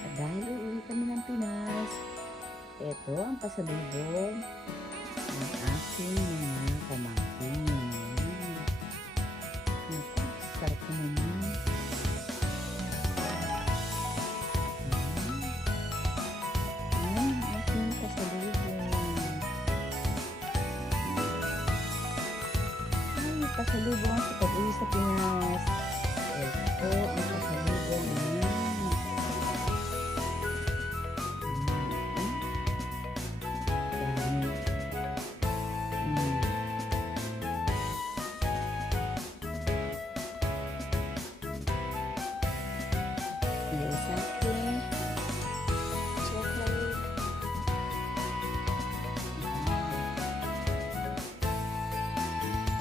At dahil uuwi kami ng Pinas, ito ang pasalubong ng aking mga pamangkin. Naku, sarap naman. Yan ang aking pasalubong. Ay, pasalubong sa pag-uwi sa Pinas. Ito ang pasalubong niya.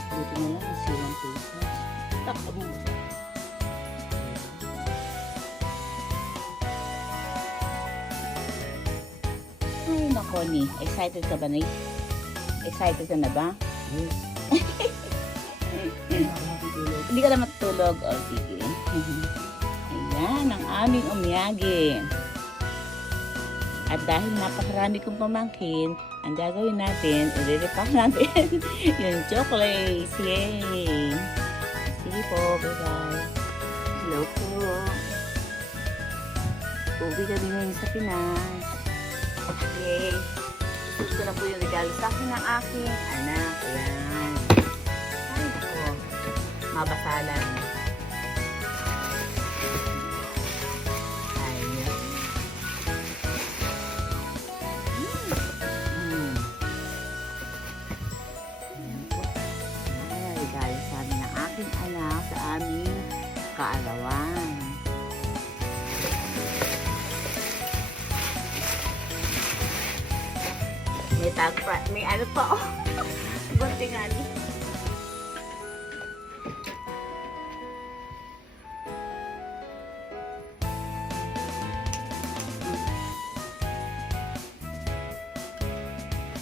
Buti na lang kasi 1 peso. Takbo. Ay, nako ni. Excited ka ba ni? Excited ka na ba? Yes. Hindi ka na matutulog. O, sige. Ayan, ang aming umyagi. At dahil napakarami kong pamangkin, ang gagawin natin, i-repack natin yung chocolates. Yay! Sige po, bye-bye. Hello po. Uwi kami ngayon sa Pinas. Yay! Gusto na po yung regalo sa akin ng aking anak. Ayan. Ay, po. Mabasalan. Anak sa aming kaarawan. May may ano pa oh. Buntingan.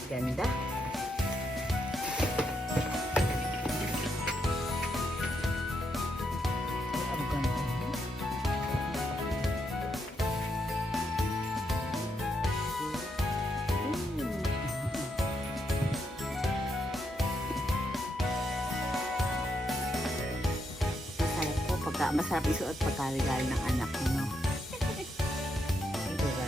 Ganda. Masarap isuot pagkarigal ng anak mo. Diba?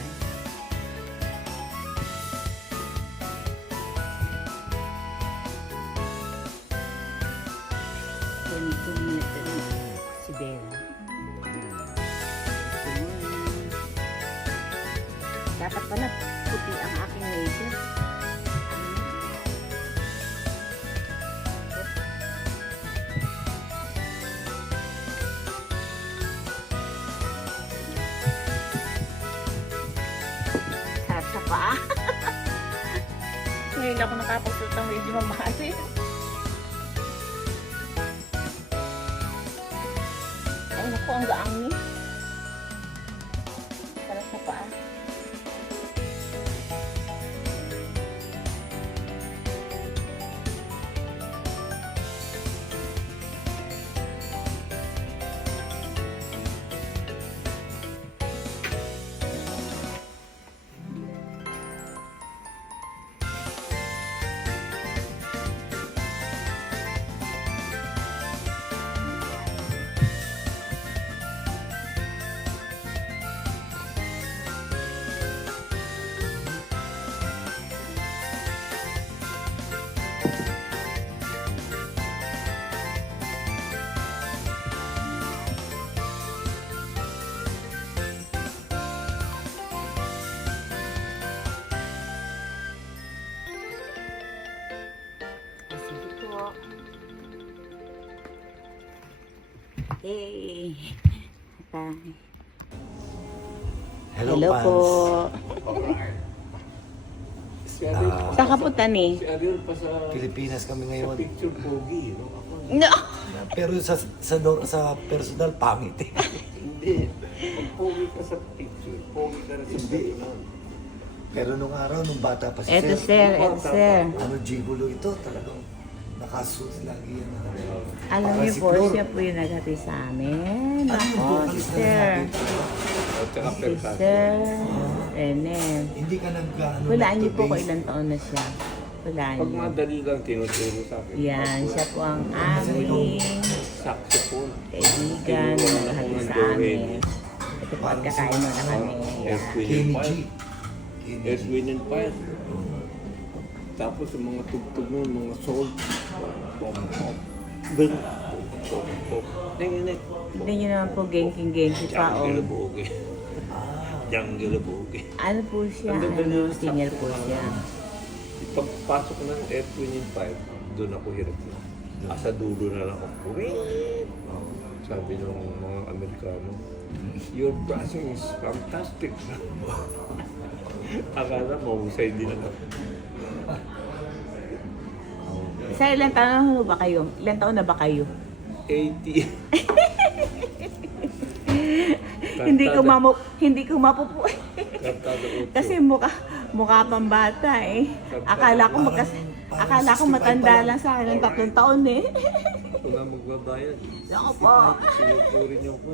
Ganito si Bella. Dapat pala puti ang aking major. Ngayon ako nakapagsuot ng medyo mamahali. Ay naku, ang gaang ni. Sarap sa paa. Hey. Bye. Hello po. Saan ka punta ni? Si Ariel pa sa Pilipinas kami ngayon. picture pogi, no? Ako, No. Pero sa personal, pangit eh. hindi. Pag pogi ka sa picture, pogi ka rin sa personal. Pero nung araw, nung bata pa si Eto Sir, sir. ano, gigolo ito, talagang nakasuot lagi yan. Alam niyo po, siya po yung naghatid sa amin. Ano yung Ako, vocalist na sir. natin? At saka Si percado. Sir Rene. Hindi ka nag-ano. Hulaan niyo po kung ilang taon na siya. Hulaan Pag niyo. madali lang, tinuturo sa akin. Yan, siya po ang aming Saxophone. kaibigan na naghahatid sa amin. Ito po at kakain mo na kami. Edwin Kenny and G. Fire. Edwin and Fire. Tapos yung mga tugtog nun, mga soul. Pop, pop. Bing. Pop, pop. Ning. Tignan niyo naman po, genking-genki pa. Jungle Oh. Boogie. Jungle Boogie. Ano po siya? Ano, singer po siya. Pagpasok ng Edwin and Fire, doon ako hirap na. Asa dulo na lang ako. Sabi ng mga Amerikano, your brushing is fantastic. Akala mahusay din ako. Sa ilang taon na ba kayo? Ilang taon na ba kayo? 80. Hindi ko mapupu. Kartada 8. Kasi mukha pang bata eh. Akala ko matanda lang sa akin ng 3 taon eh. Ako na magbabayad. Ako po. Sinupuri niyo ko.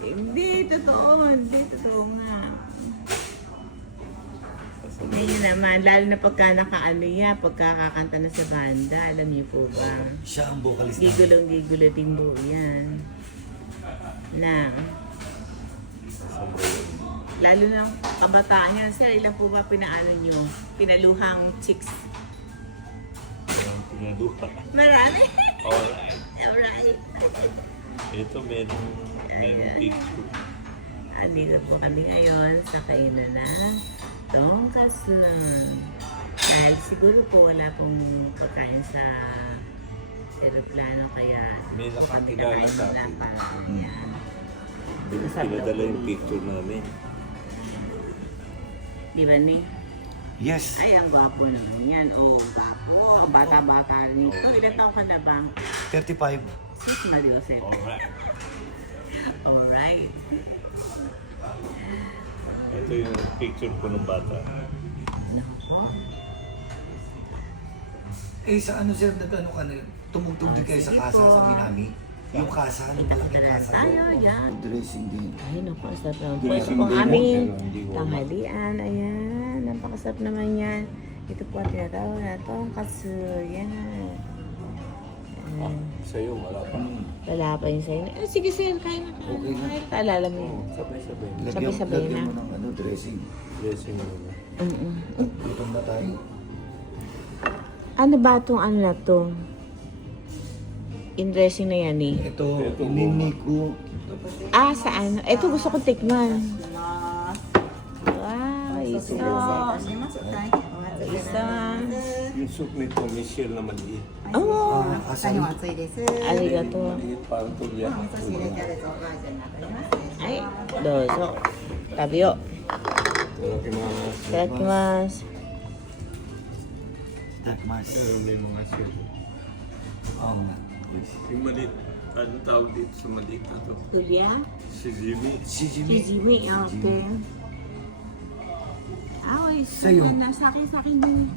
Hindi totoo nga. Ngayon naman, lalo na pagka nakaano yan, pagkakakanta na sa banda, alam niyo po ba? Siya ang vocalist. Gigulong-gigulo din po yan. Na, lalo na ang kabataan yan. Sir, ilan po ba pinaano nyo? Pinaluhang chicks? Parang pinaluha. Marami. Alright. Alright. Ito meron picture. Andito po kami ngayon sa kainan na tongkatsu. Dahil siguro po wala pong pagkain sa aeroplano kaya May po kami nakakilala kakain sa na akin. parang yan. Pinadala yung picture namin. Di ba ni? Yes. Ay, ang gwapo naman yan. Oh, gwapo. Ang bata-bata rin ito. Ilan taon ka na ba? 35. Sis Mario Jose. Alright. Alright. Ito yung picture ko ng bata. Nako. Eh, sa ano sir, nag-ano ka na, tumugtog din kayo sa Sige kasa po. sa Minami. Yung kasa, yung malaking Kita-kita kasa. tayo, yan. Dressing din. Ay, naku, ang sarap naman po. Dressing Ito po ang din, aming pero hindi ko- tanghalian. Ayan, napakasarap naman yan. Ito po ang tinatawag na tongkatsu. Yan. Sa'yo, wala pa. Wala pa yun sa'yo. Eh, sige sir, kain na kain. Okay na. Kahit alala mo yun. Sabay-sabay. Sabay-sabay Lagyan na. mo ng ano, dressing. Blessing mo na. Gutom na tayo. Ano ba itong ano na to? In-dressing na yan eh. Ito, inini ko. Ah, sa ano? Ito gusto ko tikman. Wow, isa. Isa. Yung soup nito, Michelle na maliit. Oh, Asali. arigato. Maliit parang tulya. Ay, dozo. Tabio. Pero kinama. Itadakimasu. Takmas. Pero may mga shell. Oo nga. Yes. Yung maliit. Anong tawag dito sa maliit na to? Tulya? Si Jimmy. Si Jimmy. Kijimi, okay. Ay, Sa'yo. Sa akin din.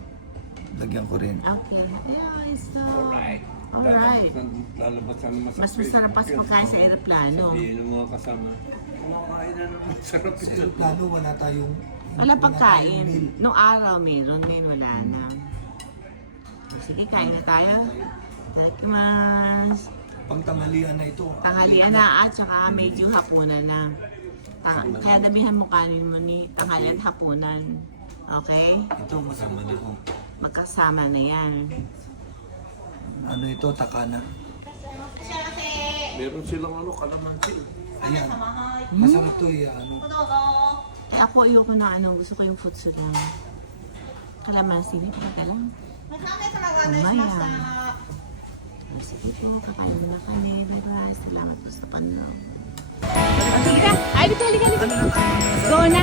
Lagyan ko rin. Okay. Ay, so. Alright. Alright. Lalabas ang masarap. Mas masarap pa sa pagkain sa aeroplano. Sabihin ng mga kasama. Kumakain na naman. Sarap Sa ito. aeroplano, wala tayong... Wala tayong pagkain. meal. Nung araw meron din, wala na. Sige, kain na tayo. Itadakimasu. Pangtanghalian na ito. Tanghalian na at saka medyo hapunan na. Kaya damihan mo kanin mo ni tanghalian at hapunan. Okay? Ito, masama na ito. Magkasama na yan. Ano ito, takana. Meron silang ano, kalamansi. Ayan. Masarap to eh. Ano. Eh ako ayoko na ano, gusto ko yung futsu lang. Kalamansi, hindi pa lang. Umaya. Sige po, kakain na kami. Bye-bye. Salamat po sa panonood. Sige ka! Ay, halika. Go na!